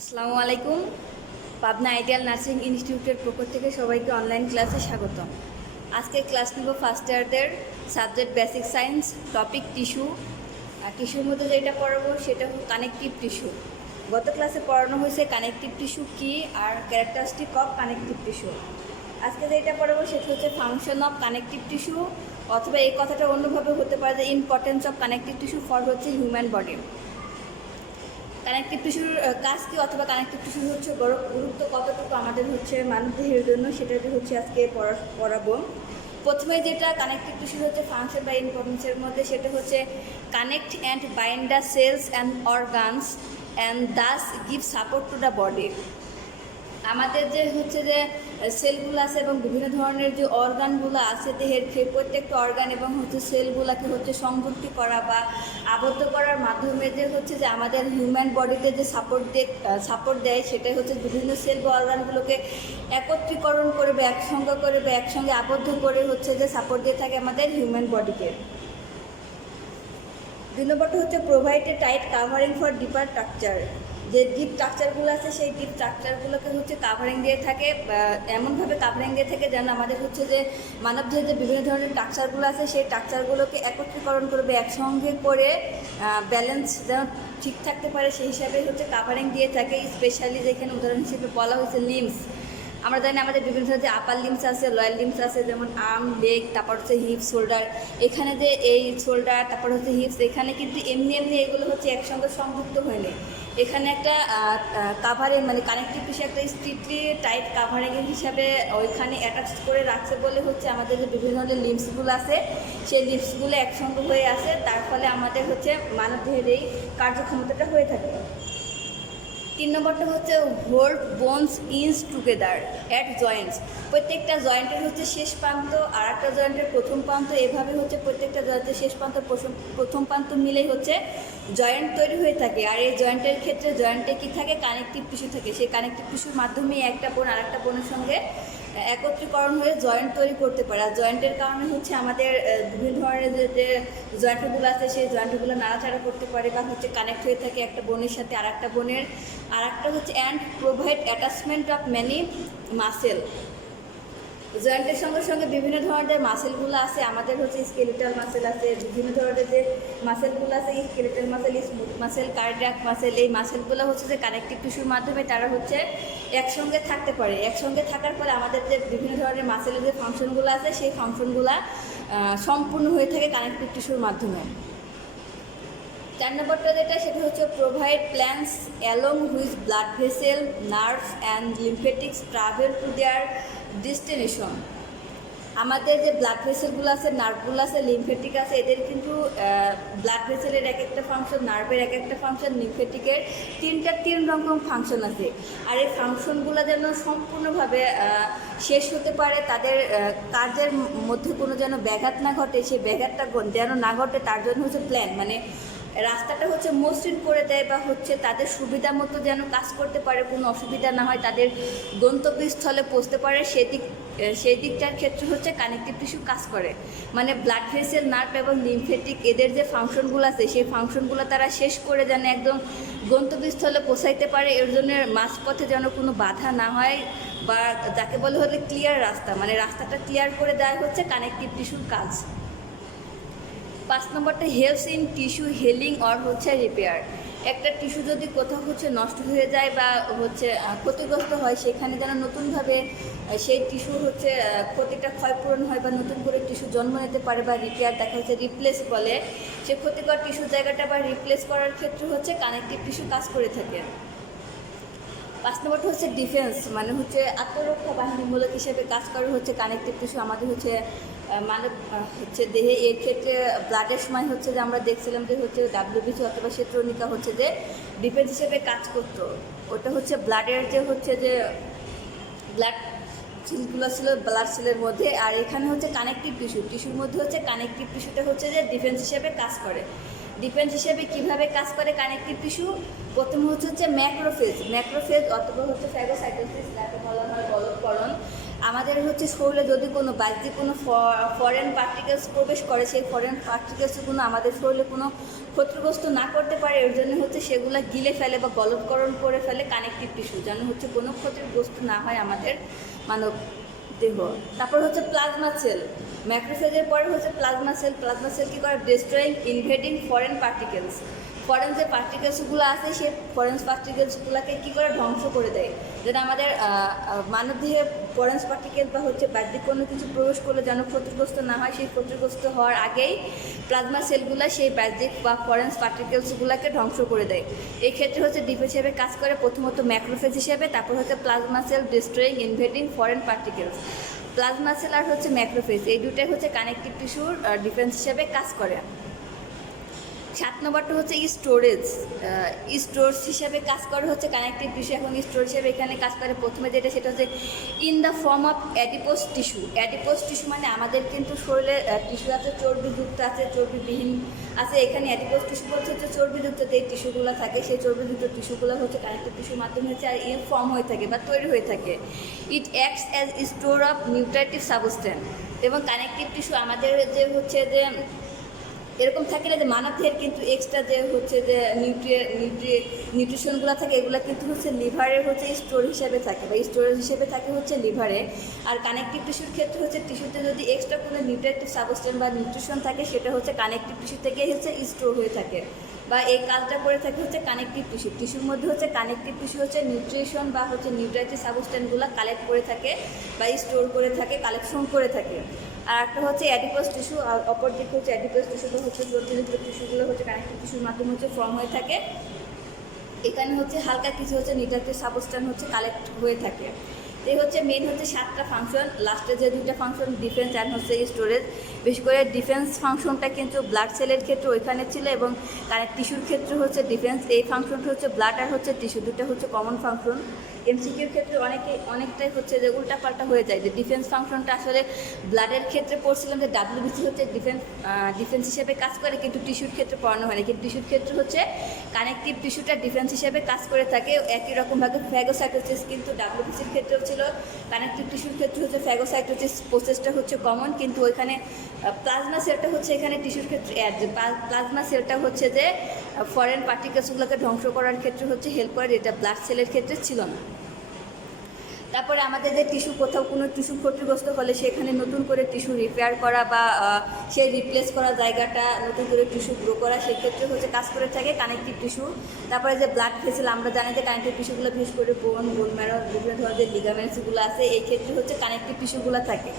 আসসালামু আলাইকুম। Pabna ideal nursing ইনস্টিটিউটের পক্ষ থেকে সবাইকে অনলাইন ক্লাসে স্বাগতম। আজকে ক্লাস নেব ফার্স্ট ইয়ারদের subject basic science, topic tissue. আর টিস্যুর মধ্যে যেটা পড়াবো সেটা হলো কানেকটিভ টিস্যু। গত ক্লাসে পড়ানো হয়েছে কানেকটিভ টিস্যু কী আর ক্যারেক্টারিস্টিক অফ কানেকটিভ টিস্যু। আজকে যেটা পড়াবো সেটা হচ্ছে ফাংশন অফ কানেকটিভ টিস্যু, অথবা এই কথাটা অন্যভাবে হতে পারে যে importance of connective tissue for হচ্ছে হিউম্যান বডি। কানেকটিভ টিস্যুর কাজ কী অথবা কানেকটিভ টিস্যুর হচ্ছে গুরুত্ব কতটুকু আমাদের হচ্ছে মানবদেহের জন্য, সেটা হচ্ছে আজকে পড়াবো। প্রথমে যেটা কানেকটিভ টিস্যুর হচ্ছে ফাংশন বা ইম্পর্টেন্সের মধ্যে, সেটা হচ্ছে connect and bind the cells and organs and thus give support to the body. আমাদের যে হচ্ছে যে সেলগুলো আছে এবং বিভিন্ন ধরনের যে অর্গানগুলো আছে দেহের, প্রত্যেকটা অর্গান এবং হচ্ছে সেলগুলোকে হচ্ছে সংযুক্তি করা বা আবদ্ধ করার মাধ্যমে যে হচ্ছে যে আমাদের হিউম্যান বডিতে যে সাপোর্ট দেয়, সেটাই হচ্ছে বিভিন্ন সেল বা অর্গানগুলোকে একত্রীকরণ করে বা একসঙ্গে করে বা একসঙ্গে আবদ্ধ করে হচ্ছে যে সাপোর্ট দিয়ে থাকে আমাদের হিউম্যান বডিকে। 2 নম্বরটা হচ্ছে provide a tight covering for deeper structure. যে ডিপ স্ট্রাকচারগুলো আছে সেই ডিপ স্ট্রাকচারগুলোকে হচ্ছে কাভারিং দিয়ে থাকে, এমনভাবে কাভারিং দিয়ে থাকে যেন আমাদের হচ্ছে যে মানবদেহের যে বিভিন্ন ধরনের স্ট্রাকচারগুলো আছে সেই স্ট্রাকচারগুলোকে একত্রীকরণ করবে, একসঙ্গে করে ব্যালেন্স যেন ঠিক থাকতে পারে সেই হিসাবে হচ্ছে কাভারিং দিয়ে থাকে। স্পেশালি যেখানে উদাহরণ হিসেবে বলা হয়েছে লিমস। আমরা জানি আমাদের বিভিন্ন ধরনের যে আপার লিমস আছে, লোয়ার লিমস আছে, যেমন আর্ম, লেগ, তারপর হচ্ছে হিপস, শোল্ডার। এখানে যে এই শোল্ডার তারপর হচ্ছে হিপস, এখানে কিন্তু এমনি এগুলো হচ্ছে একসঙ্গে সংযুক্ত হয়নি। এখানে একটা কাভারিং মানে কানেকটিভ টিস্যু একটা স্ট্রিক্টলি টাইট কাভারিংয়ের হিসাবে ওইখানে অ্যাটাচ করে রাখছে বলে হচ্ছে আমাদের যে বিভিন্ন ধরনের লিমসগুলো আছে সেই লিমসগুলো একসঙ্গে হয়ে আসে, তার ফলে আমাদের হচ্ছে মানবদেহের এই কার্যক্ষমতাটা হয়ে থাকে। 3 নম্বরটা হচ্ছে hold bones ins together at Joints. প্রত্যেকটা জয়েন্টের হচ্ছে শেষ প্রান্ত আর একটা জয়েন্টের প্রথম প্রান্ত, এভাবে হচ্ছে প্রত্যেকটা জয়েন্টের শেষ প্রান্ত প্রথম প্রান্ত মিলেই হচ্ছে জয়েন্ট তৈরি হয়ে থাকে। আর এই জয়েন্টের ক্ষেত্রে জয়েন্টে কী থাকে, কানেকটিভ টিস্যু থাকে। সেই কানেকটিভ টিস্যুর মাধ্যমেই একটা বোন আর একটা বোনের সঙ্গে একত্রীকরণ হয়ে জয়েন্ট তৈরি করতে পারে। আর জয়েন্টের কারণে হচ্ছে আমাদের বিভিন্ন ধরনের যে জয়েন্টগুলো আছে সেই জয়েন্টগুলো নাড়াচাড়া করতে পারে বা হচ্ছে কানেক্ট হয়ে থাকে একটা বোনের সাথে আর একটা বোনের। আর একটা হচ্ছে and provide attachment of many muscle. জয়েন্টের সঙ্গে সঙ্গে বিভিন্ন ধরনের মাসেলগুলো আছে, আমাদের হচ্ছে স্কেলিটাল মাসেল আছে, বিভিন্ন ধরনের যে মাসেলগুলো আছে, skeletal muscle, smooth muscle, cardiac muscle. এই মাসেলগুলো হচ্ছে যে কানেকটিভ টিস্যুর মাধ্যমে তারা হচ্ছে একসঙ্গে থাকতে পারে। একসঙ্গে থাকার ফলে আমাদের যে বিভিন্ন ধরনের মাসেলের যে ফাংশনগুলো আছে সেই ফাংশনগুলো সম্পূর্ণ হয়ে থাকে কানেকটিভ টিস্যুর মাধ্যমে। 4 নম্বরটা যেটা সেটা হচ্ছে provide planes along which blood vessel, nerves and lymphatics travel to their destination. আমাদের যে ব্লাড ভেসেলগুলো আছে, নার্ভগুলো আছে, লিম্ফেটিক আছে, এদের কিন্তু ব্লাড ভেসেলের এক একটা ফাংশন, নার্ভের এক একটা ফাংশন, লিম্ফেটিকের 3 রকম ফাংশন আছে। আর এই ফাংশনগুলো যেন সম্পূর্ণভাবে শেষ হতে পারে, তাদের কাজের মধ্যে কোনো যেন ব্যাঘাত না ঘটে, সেই ব্যাঘাতটা যেন না ঘটে তার জন্য হচ্ছে প্ল্যান, মানে রাস্তাটা হচ্ছে মসৃণ করে দেয় বা হচ্ছে তাদের সুবিধা মতো যেন কাজ করতে পারে, কোনো অসুবিধা না হয়, তাদের গন্তব্যস্থলে পৌঁছতে পারে, সেই দিকটার ক্ষেত্রে হচ্ছে কানেকটিভ টিস্যু কাজ করে। মানে ব্লাড ভেসেল, নার্ভ এবং লিম্ফেটিক এদের যে ফাংশনগুলো আছে সেই ফাংশনগুলো তারা শেষ করে যেন একদম গন্তব্যস্থলে পৌঁছাইতে পারে, এর জন্য মাঝপথে যেন কোনো বাধা না হয়, বা যাকে বলে হলে ক্লিয়ার রাস্তা, মানে রাস্তাটা ক্লিয়ার করে দেওয়া হচ্ছে কানেকটিভ টিস্যুর কাজ। 5 নম্বরটা helps in tissue healing or হচ্ছে রিপেয়ার। একটা টিস্যু যদি কোথাও হচ্ছে নষ্ট হয়ে যায় বা হচ্ছে ক্ষতিগ্রস্ত হয়, সেখানে যেন নতুনভাবে সেই টিস্যু হচ্ছে ক্ষতিটা ক্ষয়পূরণ হয় বা নতুন করে টিস্যু জন্ম নিতে পারে, বা রিপেয়ার দেখা হচ্ছে রিপ্লেস বলে, সে ক্ষতিকর টিস্যু জায়গাটা বা রিপ্লেস করার ক্ষেত্রে হচ্ছে কানেকটিভ টিস্যু কাজ করে থাকে। 5 নম্বরটা হচ্ছে ডিফেন্স, মানে হচ্ছে আত্মরক্ষা বাহিনীমূলক হিসেবে কাজ করে হচ্ছে কানেকটিভ টিস্যু। আমাদের হচ্ছে মানব হচ্ছে দেহে এর ক্ষেত্রে ব্লাডের সময় হচ্ছে যে আমরা দেখছিলাম যে হচ্ছে ডাব্লিউবিসি অথবা শ্বেতরণিকা হচ্ছে যে ডিফেন্স হিসেবে কাজ করতো। ওটা হচ্ছে ব্লাডের যে হচ্ছে যে ব্লাড সেলগুলো ছিল ব্লাড সেলের মধ্যে, আর এখানে হচ্ছে কানেকটিভ টিস্যুর মধ্যে হচ্ছে কানেকটিভ টিস্যুটা হচ্ছে যে ডিফেন্স হিসেবে কাজ করে। ডিফেন্স হিসেবে কীভাবে কাজ করে কানেকটিভ টিস্যু? প্রথমে হচ্ছে ম্যাক্রোফেজ অথবা হচ্ছে ফ্যাগোসাইটোসিস, যাকে বলা হয় বলৎকরণ। আমাদের হচ্ছে শরীরে যদি কোনো বাহ্যিক কোনো ফরেন পার্টিকেলস প্রবেশ করে, সেই ফরেন পার্টিকেলসগুলো আমাদের শরীরে কোনো ক্ষতিগ্রস্ত না করতে পারে, এর জন্য হচ্ছে সেগুলো গিলে ফেলে বা গলৎকরণ করে ফেলে কানেকটিভ টিস্যু, যেন হচ্ছে কোনো ক্ষতিগ্রস্ত না হয় আমাদের মানব দেহ। তারপর হচ্ছে প্লাজমা সেল। ম্যাক্রোফেজের পরে হচ্ছে প্লাজমা সেল। প্লাজমা সেল কী করে? Destroying invading foreign particles. Foreign যে পার্টিকেলসগুলো আছে সেই ফরেন পার্টিকেলসগুলোকে কী করে? ধ্বংস করে দেয়। যেটা আমাদের মানবদেহে ফরেন পার্টিকেল বা হচ্ছে বাহ্যিক কোনো কিছু প্রবেশ করলে যেন ক্ষতিগ্রস্ত না হয়, সেই ক্ষতিগ্রস্ত হওয়ার আগেই প্লাজমা সেলগুলো সেই বাহ্যিক বা ফরেন পার্টিকেলসগুলোকে ধ্বংস করে দেয়। এই ক্ষেত্রে হচ্ছে ডিপ হিসেবে কাজ করে প্রথমত ম্যাক্রোফেজ হিসেবে, তারপর হচ্ছে plasma cell destroying invading foreign particles. Plasma cell আর হচ্ছে ম্যাক্রোফেজ, এই দুটাই হচ্ছে কানেকটিভ টিস্যুর ডিফেন্স হিসেবে কাজ করে। 7 নম্বরটা হচ্ছে স্টোরেজ। স্টোরেজ হিসাবে কাজ করে হচ্ছে কানেকটিভ টিস্যু। এখন স্টোরেজ হিসেবে এখানে কাজ করে প্রথমে যেটা, সেটা হচ্ছে in the form of adipose tissue. Adipose tissue মানে আমাদের কিন্তু শরীরে টিস্যু আছে, চর্বিযুক্ত আছে, চর্বিবিহীন আছে। এখানে অ্যাডিপোজ টিস্যু বলছে হচ্ছে চর্বিযুক্ত যে টিস্যুগুলো থাকে, সেই চর্বিযুক্ত টিস্যুগুলো হচ্ছে কানেকটিভ টিস্যুর মাধ্যমে হচ্ছে আর ফর্ম হয়ে থাকে বা তৈরি হয়ে থাকে। ইট acts as store of nutritive substance. এবং কানেকটিভ টিস্যু আমাদের যে হচ্ছে যে এরকম থাকে না যে মানবদেহের কিন্তু এক্সট্রা যে হচ্ছে যে নিউট্রিশনগুলো থাকে, এগুলো কিন্তু হচ্ছে লিভারের হচ্ছে স্টোর হিসেবে থাকে বা স্টোরেজ হিসেবে থাকে হচ্ছে লিভারে। আর কানেকটিভ টিস্যুর ক্ষেত্রে হচ্ছে টিস্যুতে যদি এক্সট্রা কোনো নিউট্রিটিভ সাবস্টেন্স বা নিউট্রিশন থাকে, সেটা হচ্ছে কানেকটিভ টিস্যু থেকে হচ্ছে স্টোর হয়ে থাকে বা এই কাজটা করে থাকে হচ্ছে কানেকটিভ টিস্যু। টিস্যুর মধ্যে হচ্ছে কানেকটিভ টিস্যু হচ্ছে নিউট্রিশন বা হচ্ছে নিউট্রিটিভ সাবস্টেন্সগুলো কালেক্ট করে থাকে বা স্টোর করে থাকে, কালেকশন করে থাকে। আর একটা হচ্ছে অ্যাডিপোজ টিস্যু, আর অপর দিকে হচ্ছে অ্যাডিপোজ টিস্যুটা হচ্ছে চর্বিযুক্ত টিস্যুগুলো হচ্ছে কানেকটিভ টিস্যুর মাধ্যমে হচ্ছে ফর্ম হয়ে থাকে। এখানে হচ্ছে হালকা কিছু হচ্ছে নিউট্রিটিভ সাবস্টেন্স হচ্ছে কালেক্ট হয়ে থাকে। এই হচ্ছে মেন হচ্ছে 7টা ফাংশন। লাস্টে যে 2টা ফাংশন ডিফেন্স অ্যান্ড হচ্ছে স্টোরেজ। বিশেষ করে ডিফেন্স ফাংশনটা কিন্তু ব্লাড সেলের ক্ষেত্রে ওইখানে ছিল, এবং কানেক্ট টিস্যুর ক্ষেত্রে হচ্ছে ডিফেন্স। এই ফাংশনটা হচ্ছে ব্লাড আর হচ্ছে টিস্যু, দুটো হচ্ছে কমন ফাংশন। এমসিকিউর ক্ষেত্রে অনেকটাই হচ্ছে যে উল্টাপাল্টা হয়ে যায়, যে ডিফেন্স ফাংশনটা আসলে ব্লাডের ক্ষেত্রে পড়ছিলাম যে ডাব্লিউবিসি হচ্ছে ডিফেন্স হিসেবে কাজ করে, কিন্তু টিস্যুর ক্ষেত্রে পড়ানো হয় না। কিন্তু টিস্যুর ক্ষেত্রে হচ্ছে কানেকটিভ টিস্যুটা ডিফেন্স হিসেবে কাজ করে থাকে। একই রকমভাবে ফ্যাগোসাইটোসিস কিন্তু ডাব্লিউবিসির ক্ষেত্রেও ছিল, কানেকটিভ টিস্যুর ক্ষেত্রে হচ্ছে ফ্যাগোসাইটোসিস প্রসেসটা হচ্ছে কমন। কিন্তু ওইখানে প্লাজমা সেলটা হচ্ছে এখানে টিস্যুর ক্ষেত্রে অ্যাড, যে প্লাজমা সেলটা হচ্ছে যে ফরেন পার্টিকেলসগুলোকে ধ্বংস করার ক্ষেত্রে হচ্ছে হেল্প করে, যেটা ব্লাড সেলের ক্ষেত্রে ছিল না। তারপরে আমাদের যে টিস্যু, কোথাও কোনো টিস্যু ক্ষতিগ্রস্ত হলে সেখানে নতুন করে টিস্যু রিপেয়ার করা বা সেই রিপ্লেস করা জায়গাটা নতুন করে টিস্যু গ্রো করা, সেক্ষেত্রে হচ্ছে কাজ করে থাকে কানেকটিভ টিস্যু। তারপরে যে ব্লাড ভেসেল, আমরা জানি যে কানেকটিভ টিস্যুগুলো বিশেষ করে বোন ম্যারো বিভিন্ন ধরনের লিগামেন্টসগুলো আছে, এই ক্ষেত্রে হচ্ছে কানেকটিভ টিস্যুগুলো থাকে।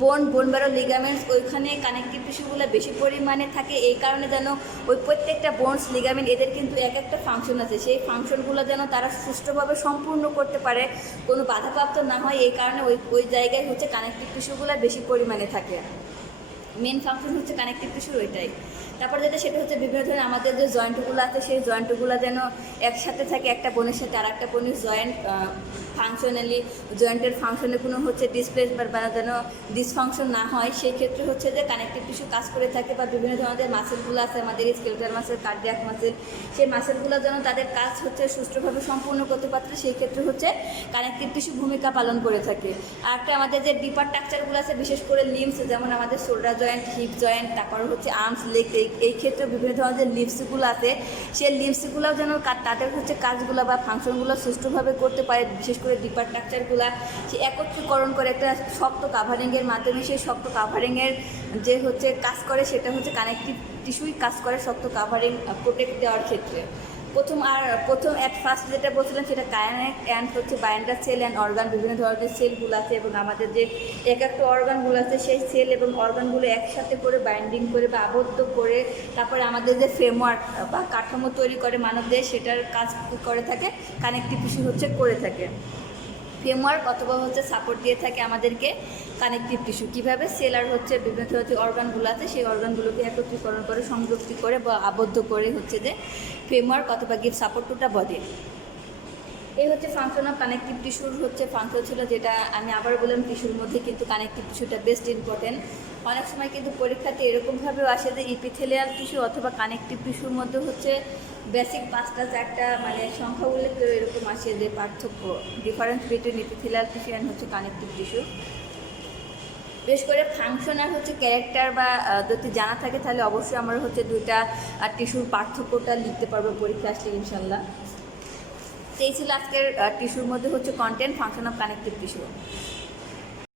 বোন ম্যারো লিগামেন্টস, ওইখানে কানেকটিভ টিস্যুগুলো বেশি পরিমাণে থাকে। এই কারণে যেন ওই প্রত্যেকটা বোনস লিগামেন্ট এদের কিন্তু এক একটা ফাংশন আছে, সেই ফাংশনগুলো যেন তারা সুষ্ঠুভাবে সম্পূর্ণ করতে পারে, কোনো বাধাপ্রাপ্ত না হয়, এই কারণে ওই জায়গায় হচ্ছে কানেকটিভ টিস্যুগুলো বেশি পরিমাণে থাকে। মেন ফাংশন হচ্ছে কানেকটিভ টিস্যুর ওইটাই। তারপর যেটা, সেটা হচ্ছে বিভিন্ন ধরনের আমাদের যে জয়েন্টগুলো আছে, সেই জয়েন্টগুলো যেন একসাথে থাকে, একটা বোনের সাথে আর একটা বোনের জয়েন্ট ফাংশনালি জয়েন্টের ফাংশনে কোনো হচ্ছে ডিসপ্লেসমেন্ট বা যেন ডিসফাংশন না হয়, সেই ক্ষেত্রে হচ্ছে যে কানেকটিভ টিস্যু কাজ করে থাকে। বা বিভিন্ন ধরনের মাসেলগুলো আছে আমাদের, স্কেলেটাল মাসেল, কার্ডিয়াক মাসেল, সেই মাসেলগুলো যেন তাদের কাজ হচ্ছে সুষ্ঠুভাবে সম্পূর্ণ করতে পারছে, সেই ক্ষেত্রে হচ্ছে কানেকটিভ টিস্যু ভূমিকা পালন করে থাকে। আর একটা আমাদের যে ডিপার স্ট্রাকচারগুলো আছে, বিশেষ করে লিম্স, যেমন আমাদের শোল্ডার জয়েন্ট, হিপ জয়েন্ট, তারপর হচ্ছে আর্মস, লেগ, এই ক্ষেত্রে বিভিন্ন ধরনের লিম্সগুলো আছে, সেই লিম্সগুলোও যেন তাদের হচ্ছে কাজগুলো বা ফাংশনগুলো সুষ্ঠুভাবে করতে পারে। বিশেষ করে ডিপার স্ট্রাকচারগুলো সে একত্রীকরণ করে একটা শক্ত কাভারিংয়ের মাধ্যমে, সেই শক্ত কাভারিংয়ের যে হচ্ছে কাজ করে, সেটা হচ্ছে কানেকটিভ টিস্যুই কাজ করে শক্ত কাভারিং প্রোটেক্ট দেওয়ার ক্ষেত্রে। প্রথম অ্যাট ফার্স্ট যেটা বলছিলাম, সেটা কায়ানেট অ্যান্ড হচ্ছে বাইন্ডার সেল অ্যান্ড অর্গান, বিভিন্ন ধরনের সেলগুলো আছে, এবং আমাদের যে এক একটা অর্গানগুলো আছে, সেই সেল এবং অর্গানগুলো একসাথে করে বাইন্ডিং করে বা আবদ্ধ করে তারপরে আমাদের যে ফ্রেমওয়ার্ক বা কাঠামো তৈরি করে মানবদেহে, সেটার কাজ করে থাকে কানেকটিভ টিস্যু হচ্ছে করে থাকে। ফ্রেমওয়ার্ক অথবা হচ্ছে সাপোর্ট দিয়ে থাকে আমাদেরকে কানেকটিভ টিস্যু। কীভাবে? সেলার হচ্ছে বিভিন্ন ধরনের অর্গানগুলো আছে, সেই অর্গানগুলোকে একত্রীকরণ করে সংযুক্তি করে বা আবদ্ধ করে হচ্ছে যে ফ্রেমওয়ার্ক অথবা give support to the body. এই হচ্ছে ফাংশন অফ কানেকটিভ টিস্যুর হচ্ছে ফাংশন ছিল, যেটা আমি আবার বললাম টিস্যুর মধ্যে কিন্তু কানেকটিভ টিস্যুটা বেস্ট ইম্পর্টেন্ট। অনেক সময় কিন্তু পরীক্ষাতে এরকমভাবেও আসে যে ইপিথেলিয়াল টিস্যু অথবা কানেকটিভ টিস্যুর মধ্যে হচ্ছে বেসিক 5টা মানে সংখ্যা উল্লেখ করে এরকম আসে যে পার্থক্য, difference between epithelial tissue and হচ্ছে কানেকটিভ টিস্যু। বেশ করে ফাংশন আর হচ্ছে ক্যারেক্টার বা যদি জানা থাকে তাহলে অবশ্যই আমরা হচ্ছে দুইটা টিস্যুর পার্থক্যটা লিখতে পারবো পরীক্ষা আসলে ইনশাল্লাহ। তো এই ছিল আজকের টিস্যুর মধ্যে হচ্ছে content, function of connective tissue.